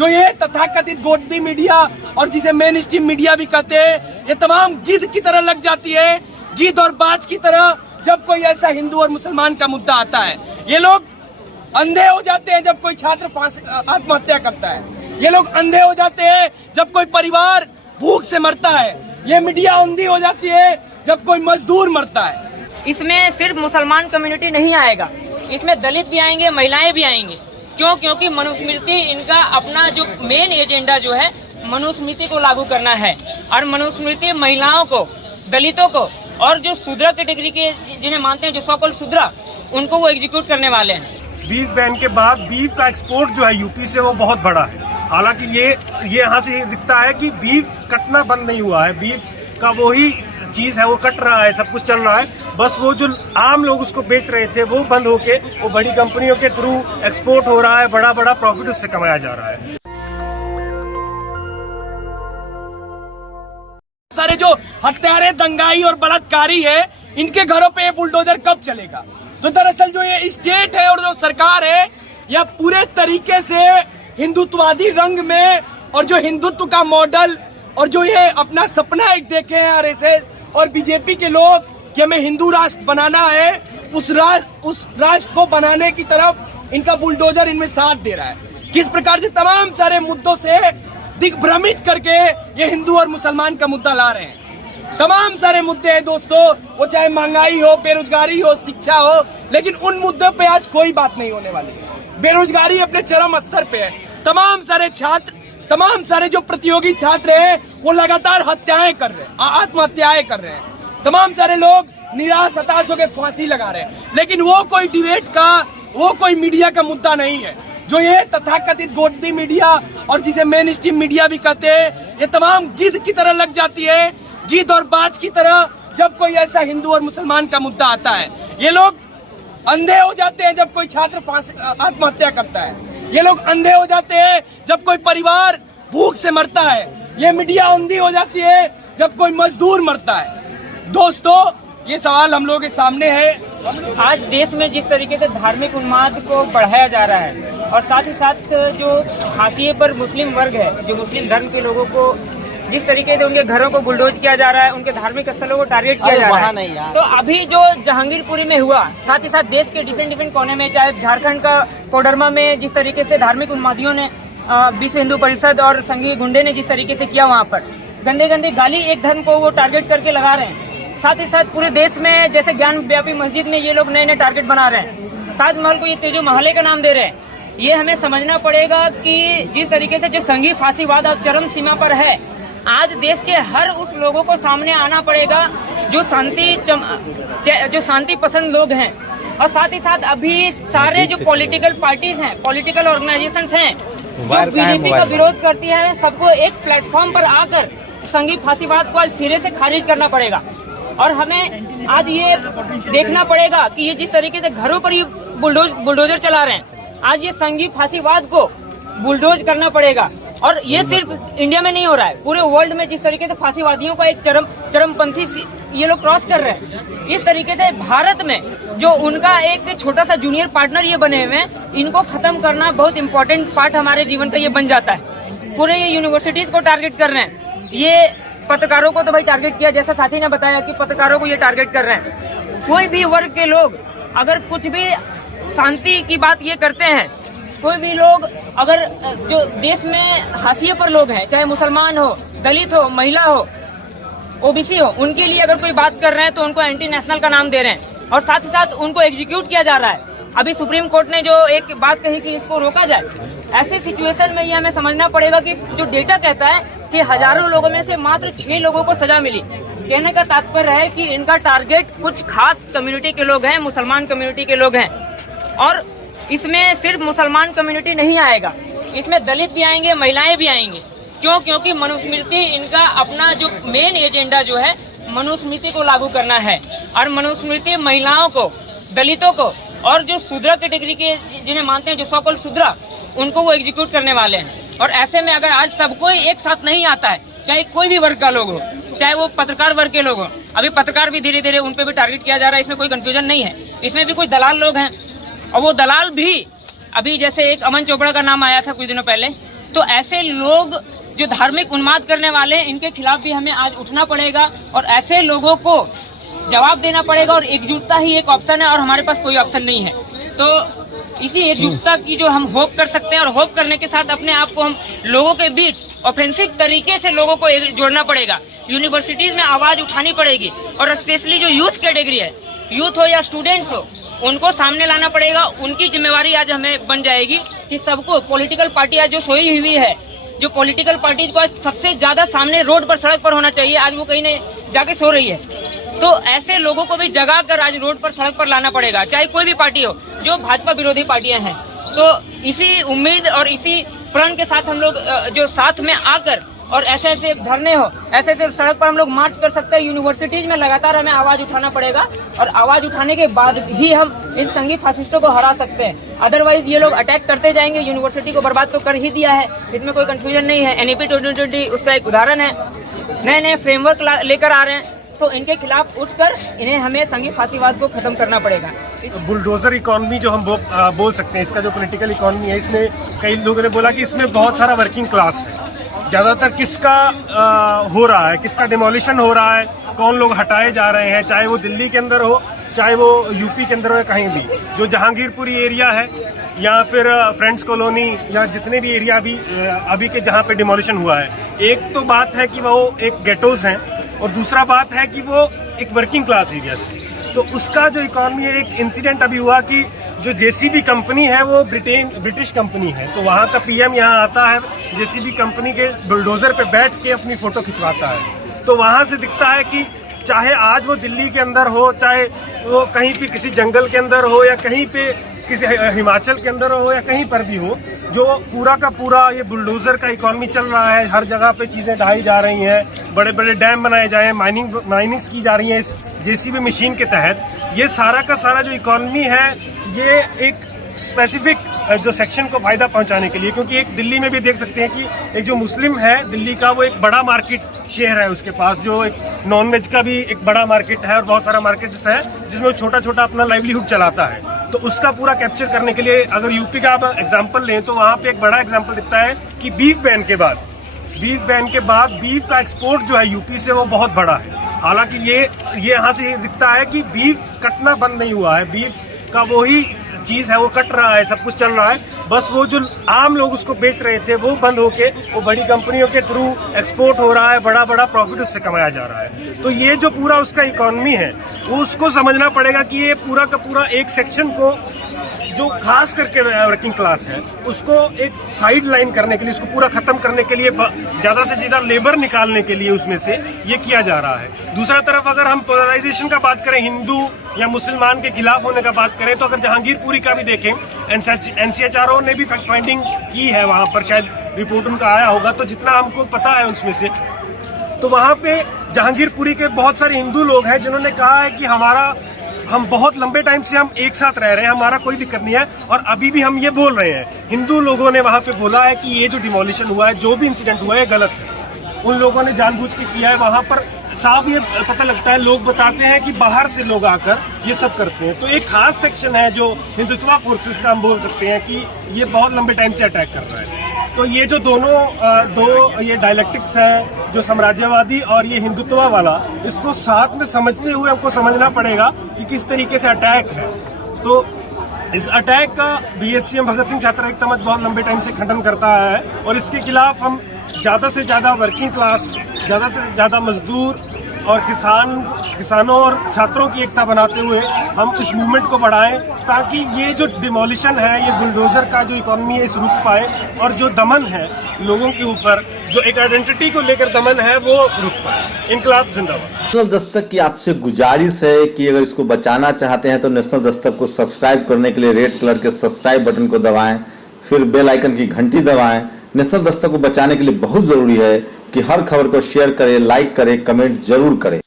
जो ये तथाकथित गोदी मीडिया और जिसे मेन स्ट्रीम मीडिया भी कहते हैं, ये तमाम गिद्ध की तरह लग जाती है, गिद्ध और बाज की तरह जब कोई ऐसा हिंदू और मुसलमान का मुद्दा आता है। ये लोग अंधे हो जाते हैं जब कोई छात्र आत्महत्या करता है, ये लोग अंधे हो जाते हैं जब कोई परिवार भूख से मरता है, ये मीडिया अंधी हो जाती है जब कोई मजदूर मरता है। इसमें सिर्फ मुसलमान कम्युनिटी नहीं आएगा, इसमें दलित भी आएंगे, महिलाएं भी आएंगी। क्यों? क्योंकि मनुस्मृति इनका अपना जो मेन एजेंडा जो है मनुस्मृति को लागू करना है, और मनुस्मृति महिलाओं को, दलितों को और जो शूद्र कैटेगरी के जिन्हें मानते हैं, जो सो कॉल्ड शूद्र, उनको वो एग्जीक्यूट करने वाले हैं। बीफ बैन के बाद बीफ का एक्सपोर्ट जो है यूपी से वो बहुत बड़ा है। हालांकि ये यहाँ से दिखता है कि बीफ कटना बंद नहीं हुआ है, बीफ का वही चीज है, वो कट रहा है, सब कुछ चल रहा है। बस वो जो आम लोग उसको बेच रहे थे वो बंद होके वो बड़ी कंपनियों के थ्रू एक्सपोर्ट हो रहा है, बड़ा बड़ा प्रॉफिट उससे कमाया जा रहा है। सारे जो हत्यारे, दंगाई और बलात्कारी है, इनके घरों पे ये बुलडोजर कब चलेगा? तो दरअसल जो ये स्टेट है और जो सरकार है, यह पूरे तरीके से हिंदुत्ववादी रंग में, और जो हिंदुत्व का मॉडल और जो ये अपना सपना एक देखे हैं आरएसएस और बीजेपी के लोग कि हमें हिंदू राष्ट्र बनाना है, उस राष्ट्र को बनाने की तरफ इनका बुलडोजर इनमें साथ दे रहा है। किस प्रकार से तमाम सारे मुद्दों से दिग्भ्रमित करके ये हिंदू और मुसलमान का मुद्दा ला रहे हैं। तमाम सारे मुद्दे हैं दोस्तों, वो चाहे महंगाई हो, बेरोजगारी हो, शिक्षा हो, लेकिन उन मुद्दों पे आज कोई बात नहीं होने वाली है। बेरोजगारी अपने चरम स्तर पे है। तमाम सारे छात्र, तमाम सारे जो प्रतियोगी छात्र हैं, वो लगातार हत्याएं कर रहे हैं, आत्महत्याएं कर रहे हैं। तमाम सारे लोग निराश हताश होकर फांसी लगा रहे हैं, लेकिन वो कोई डिबेट का, वो कोई मीडिया का मुद्दा नहीं है। जो ये तथाकथित गोदी मीडिया और जिसे मेन स्ट्रीम मीडिया भी कहते हैं, ये तमाम गिद्ध की तरह लग जाती है, गिद्ध और बाज की तरह जब कोई ऐसा हिंदू और मुसलमान का मुद्दा आता है। ये लोग अंधे हो जाते हैं जब कोई छात्र आत्महत्या करता है, ये लोग अंधे हो जाते हैं जब कोई परिवार भूख से मरता है, ये मीडिया अंधी हो जाती है जब कोई मजदूर मरता है। दोस्तों, ये सवाल हम लोगों के सामने है। आज देश में जिस तरीके से धार्मिक उन्माद को बढ़ाया जा रहा है, और साथ ही साथ जो हाशिए पर मुस्लिम वर्ग है, जो मुस्लिम धर्म के लोगों को जिस तरीके से उनके घरों को बुलडोज किया जा रहा है, उनके धार्मिक स्थलों को टारगेट किया जा रहा है, तो अभी जो जहांगीरपुरी में हुआ, साथ ही साथ देश के डिफरेंट कोने में, चाहे झारखंड का कोडरमा में जिस तरीके से धार्मिक उन्मादियों ने, विश्व हिंदू परिषद और संघीय गुंडे ने जिस तरीके से किया, वहाँ पर गंदे गंदे गाली एक धर्म को वो टारगेट करके लगा रहे हैं। साथ ही साथ पूरे देश में जैसे ज्ञान व्यापी मस्जिद में ये लोग नए नए टारगेट बना रहे हैं, ताजमहल को ये तेजो महले का नाम दे रहे हैं। ये हमें समझना पड़ेगा कि जिस तरीके से जो संघीय फांसीवाद अब चरम सीमा पर है, आज देश के हर उस लोगों को सामने आना पड़ेगा जो शांति पसंद लोग हैं, और साथ ही साथ अभी सारे जो पॉलिटिकल पार्टीज हैं, पॉलिटिकल ऑर्गेनाइजेशंस हैं, जो बीजेपी का विरोध करती है, सबको एक प्लेटफॉर्म पर आकर संघीय फांसीवाद को आज सिरे से खारिज करना पड़ेगा। और हमें आज ये देखना पड़ेगा कि ये जिस तरीके से घरों पर ये बुलडोजर चला रहे हैं, आज ये संघीय फांसीवाद को बुलडोज करना पड़ेगा। और ये सिर्फ इंडिया में नहीं हो रहा है, पूरे वर्ल्ड में जिस तरीके से फांसीवादियों का एक चरमपंथी ये लोग क्रॉस कर रहे हैं, इस तरीके से भारत में जो उनका एक छोटा सा जूनियर पार्टनर ये बने हुए हैं, इनको खत्म करना बहुत इंपॉर्टेंट पार्ट हमारे जीवन का ये बन जाता है। पूरे ये यूनिवर्सिटीज को टारगेट कर रहे हैं, ये पत्रकारों को तो भाई टारगेट किया, जैसा साथी ने बताया कि पत्रकारों को ये टारगेट कर रहे हैं। कोई भी वर्ग के लोग अगर कुछ भी शांति की बात ये करते हैं, कोई भी लोग अगर जो देश में हाशिए पर लोग हैं, चाहे मुसलमान हो, दलित हो, महिला हो, ओबीसी हो, उनके लिए अगर कोई बात कर रहे हैं तो उनको एंटी नेशनल का नाम दे रहे हैं, और साथ ही साथ उनको एग्जीक्यूट किया जा रहा है। अभी सुप्रीम कोर्ट ने जो एक बात कही कि इसको रोका जाए, ऐसे सिचुएशन में ये हमें समझना पड़ेगा कि जो डेटा कहता है कि हजारों लोगों में से मात्र 6 लोगों को सजा मिली। कहने का तात्पर्य है कि इनका टारगेट कुछ खास कम्युनिटी के लोग हैं, मुसलमान कम्युनिटी के लोग हैं। और इसमें सिर्फ मुसलमान कम्युनिटी नहीं आएगा, इसमें दलित भी आएंगे, महिलाएं भी आएंगी। क्यों? क्योंकि मनुस्मृति इनका अपना जो मेन एजेंडा जो है मनुस्मृति को लागू करना है, और मनुस्मृति महिलाओं को, दलितों को और जो शूद्र कैटेगरी के जिन्हें मानते हैं, जो सो कॉल्ड शूद्र, उनको वो एग्जीक्यूट करने वाले हैं। और ऐसे में अगर आज सब कोई एक साथ नहीं आता है, चाहे कोई भी वर्ग का लोग हो, चाहे वो पत्रकार वर्ग के लोग हो, अभी पत्रकार भी धीरे धीरे उन पे भी टारगेट किया जा रहा है, इसमें कोई कंफ्यूजन नहीं है। इसमें भी कुछ दलाल लोग हैं, और वो दलाल भी अभी जैसे एक अमन चोपड़ा का नाम आया था कुछ दिनों पहले, तो ऐसे लोग जो धार्मिक उन्माद करने वाले हैं, इनके खिलाफ भी हमें आज उठना पड़ेगा और ऐसे लोगों को जवाब देना पड़ेगा। और एकजुटता ही एक ऑप्शन है और हमारे पास कोई ऑप्शन नहीं है। तो इसी एकजुटता की जो हम होप कर सकते हैं और होप करने के साथ अपने आप को हम लोगों के बीच ऑफेंसिव तरीके से लोगों को जोड़ना पड़ेगा। यूनिवर्सिटीज में आवाज उठानी पड़ेगी और स्पेशली जो यूथ कैटेगरी है, यूथ हो या स्टूडेंट्स हो, उनको सामने लाना पड़ेगा। उनकी जिम्मेवारी आज हमें बन जाएगी कि सबको, पॉलिटिकल पार्टी आज जो सोई हुई है, जो पॉलिटिकल पार्टीज को आज सबसे ज्यादा सामने रोड पर, सड़क पर होना चाहिए, आज वो कहीं नहीं जाके सो रही है। तो ऐसे लोगों को भी जगा कर आज रोड पर, सड़क पर लाना पड़ेगा, चाहे कोई भी पार्टी हो, जो भाजपा विरोधी पार्टियां हैं। तो इसी उम्मीद और इसी प्रण के साथ हम लोग जो साथ में आकर और ऐसे ऐसे धरने हो, ऐसे ऐसे सड़क पर हम लोग मार्च कर सकते हैं। यूनिवर्सिटीज में लगातार हमें आवाज उठाना पड़ेगा और आवाज उठाने के बाद ही हम इन संघी फासिस्टों को हरा सकते हैं। अदरवाइज ये लोग अटैक करते जाएंगे। यूनिवर्सिटी को बर्बाद तो कर ही दिया है, इसमें कोई कंफ्यूजन नहीं है। NEP 2020 उसका एक उदाहरण है। नए नए फ्रेमवर्क लेकर आ रहे हैं, तो इनके खिलाफ उठकर इन्हें, हमें संघी फासीवाद को खत्म करना पड़ेगा। बुलडोजर इकोनॉमी जो हम बोल सकते हैं, इसका जो पॉलिटिकल इकोनॉमी है, इसमें कई लोगों ने बोला कि इसमें बहुत सारा वर्किंग क्लास है। ज़्यादातर किसका हो रहा है, किसका डिमोलिशन हो रहा है, कौन लोग हटाए जा रहे हैं, चाहे वो दिल्ली के अंदर हो, चाहे वो यूपी के अंदर हो, कहीं भी। जो जहांगीरपुरी एरिया है या फिर फ्रेंड्स कॉलोनी या जितने भी एरिया अभी के जहाँ पे डिमोलिशन हुआ है, एक तो बात है कि वो एक गेटोज हैं और दूसरा बात है कि वो एक वर्किंग क्लास एरियाज है। तो उसका जो इकॉनमी है, एक इंसिडेंट अभी हुआ कि जो JCB कंपनी है वो ब्रिटिश कंपनी है, तो वहाँ का PM यहाँ आता है, JCB कंपनी के बुलडोजर पे बैठ के अपनी फोटो खिंचवाता है। तो वहाँ से दिखता है कि चाहे आज वो दिल्ली के अंदर हो, चाहे वो कहीं पे किसी जंगल के अंदर हो या कहीं पे किसी हिमाचल के अंदर हो या कहीं पर भी हो, जो पूरा का पूरा ये बुलडोजर का इकॉनमी चल रहा है। हर जगह पे चीज़ें ढाई जा रही हैं, बड़े बड़े डैम बनाए जा रहे हैं, माइनिंग्स की जा रही हैं इस JCB मशीन के तहत। ये सारा का सारा जो इकॉनमी है, ये एक स्पेसिफिक जो सेक्शन को फायदा पहुंचाने के लिए, क्योंकि एक दिल्ली में भी देख सकते हैं कि एक जो मुस्लिम है दिल्ली का, वो एक बड़ा मार्केट शेयर है उसके पास, जो एक नॉनवेज का भी एक बड़ा मार्केट है और बहुत सारा मार्केट्स है जिसमें वो छोटा छोटा अपना लाइवलीहुड चलाता है। तो उसका पूरा कैप्चर करने के लिए अगर यूपी का आप एग्जाम्पल लें तो वहाँ पे एक बड़ा एग्जाम्पल दिखता है कि बीफ बैन के बाद बीफ का एक्सपोर्ट जो है यूपी से वो बहुत बड़ा है। हालांकि ये यहाँ से दिखता है कि बीफ कटना बंद नहीं हुआ है, बीफ का वही चीज है वो कट रहा है, सब कुछ चल रहा है। बस वो जो आम लोग उसको बेच रहे थे वो बंद होके वो बड़ी कंपनियों के थ्रू एक्सपोर्ट हो रहा है, बड़ा बड़ा प्रॉफिट उससे कमाया जा रहा है। तो ये जो पूरा उसका इकोनॉमी है वो उसको समझना पड़ेगा कि ये पूरा का पूरा एक सेक्शन को, जो खास करके वर्किंग क्लास है, उसको एक साइड लाइन करने के लिए, उसको पूरा खत्म करने के लिए, ज्यादा से ज्यादा लेबर निकालने के लिए उसमें से ये किया जा रहा है। दूसरा तरफ अगर हम पोलराइजेशन का बात करें, हिंदू या मुसलमान के खिलाफ होने का बात करें, तो अगर जहांगीरपुरी का भी देखें, NCHRO ने भी फैक्ट फाइंडिंग की है, वहां पर शायद रिपोर्ट उनका आया होगा, तो जितना हमको पता है उसमें से, तो वहां पे जहांगीरपुरी के बहुत सारे हिंदू लोग हैं जिन्होंने कहा है कि हम बहुत लंबे टाइम से हम एक साथ रह रहे हैं, हमारा कोई दिक्कत नहीं है, और अभी भी हम ये बोल रहे हैं। हिंदू लोगों ने वहां पे बोला है कि ये जो डिमोलिशन हुआ है, जो भी इंसिडेंट हुआ है, गलत है, उन लोगों ने जानबूझ के किया है। वहां पर साफ ये पता लगता है, लोग बताते हैं कि बाहर से लोग आकर ये सब करते हैं। तो एक खास सेक्शन है जो हिंदुत्व फोर्सेस का हम बोल सकते हैं कि ये बहुत लंबे टाइम से अटैक कर रहा है। तो ये जो दो ये डायलेक्टिक्स है, जो साम्राज्यवादी और ये हिंदुत्व वाला, इसको साथ में समझते हुए हमको समझना पड़ेगा कि किस तरीके से अटैक है। तो इस अटैक का BSCM भगत सिंह छात्र एकता मंच बहुत लंबे टाइम से खंडन करता है और इसके खिलाफ हम ज़्यादा से ज़्यादा वर्किंग क्लास, ज़्यादा से ज़्यादा मजदूर और किसानों और छात्रों की एकता बनाते हुए हम इस मूवमेंट को बढ़ाएं, ताकि ये जो डिमोलिशन है, ये बुलडोजर का जो इकोनॉमी है, इस रुक पाए, और जो दमन है लोगों के ऊपर, जो एक आइडेंटिटी को लेकर दमन है, वो रुक पाए। इनकलाब जिंदाबाद। नेशनल दस्तक की आपसे गुजारिश है कि अगर इसको बचाना चाहते हैं तो नेशनल दस्तक को सब्सक्राइब करने के लिए रेड कलर के सब्सक्राइब बटन को दबाएं, फिर बेल आइकन की घंटी दबाएं। नेशनल दस्तक को बचाने के लिए बहुत जरूरी है कि हर खबर को शेयर करें, लाइक करें, कमेंट जरूर करें।